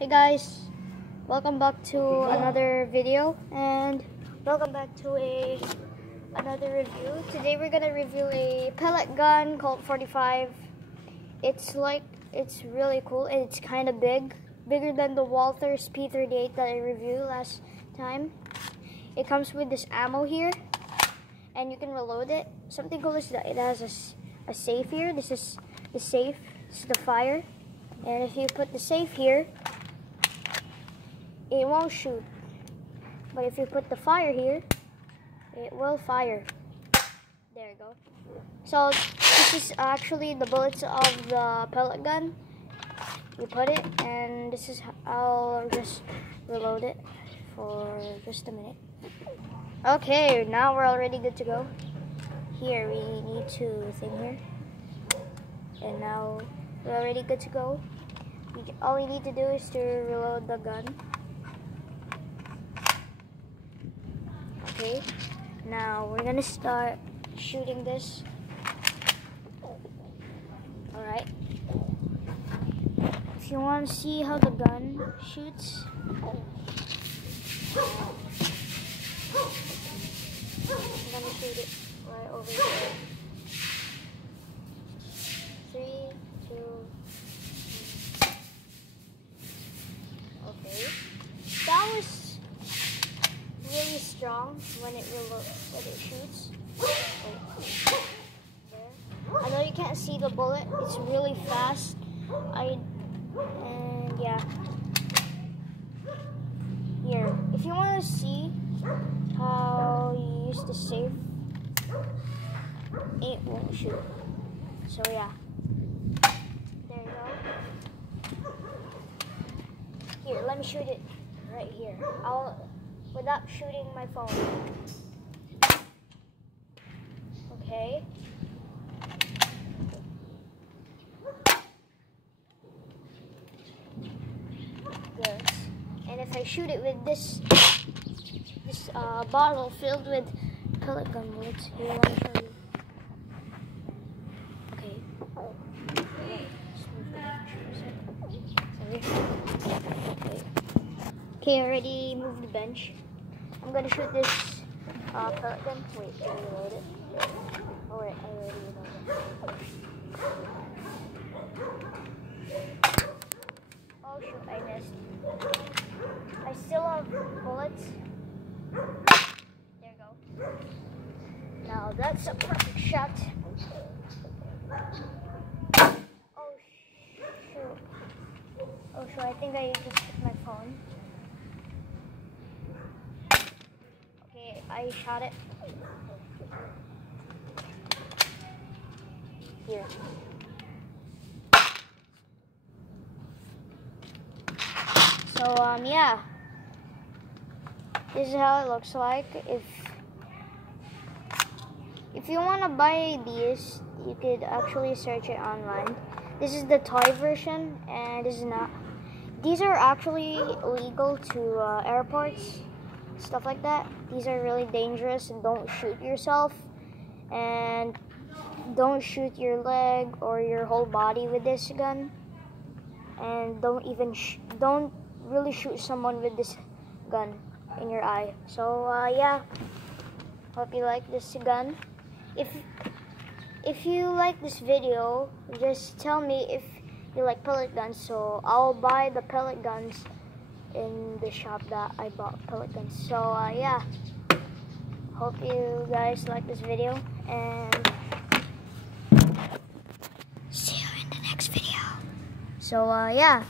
Hey guys, welcome back to another video and welcome back to another review. Today we're gonna review a pellet gun called 45. It's really cool and it's kind of bigger than the Walther's P38 that I reviewed last time. It comes with this ammo here and you can reload it. Something cool is that it has a safe here. This is the safe, this is the fire. And if you put the safe here, it won't shoot. But if you put the fire here, it will fire. There you go. So this is actually the bullets of the pellet gun. You put it, and this is, I'll just reload it for just a minute. Okay, now we're already good to go. Here, we need to thing here. And now we're already good to go. All we need to do is to reload the gun. Okay, now we're gonna start shooting this. Alright. If you want to see how the gun shoots, I'm gonna shoot it right over here. 3, 2, 1. Okay. That was really strong when it shoots. There. I know you can't see the bullet. It's really fast. And yeah. Here, if you want to see how you use the safe, it won't shoot. So yeah. There you go. Here, let me shoot it right here. Without shooting my phone. Okay. Good. And if I shoot it with this bottle filled with pellet gun bullets, here, let me show you. Okay. Okay, I already moved the bench. I'm gonna shoot this pellet gun. Wait, can I reload it? Oh wait, I already reloaded it. Oh shoot, I missed. I still have bullets. There you go. Now that's a perfect shot. Oh shoot. Oh shoot, I think I just hit my phone. Okay, I shot it. Here. So yeah. This is how it looks like. If you want to buy these, you could actually search it online. This is the toy version, and this is not. These are actually illegal to airports, stuff like that. These are really dangerous, and don't shoot yourself, and don't shoot your leg or your whole body with this gun, and don't really shoot someone with this gun in your eye. So yeah, hope you like this gun. If you like this video, just tell me if you like pellet guns, so I'll buy the pellet guns in the shop that I bought pellet guns. So yeah, hope you guys like this video, and see you in the next video. So yeah.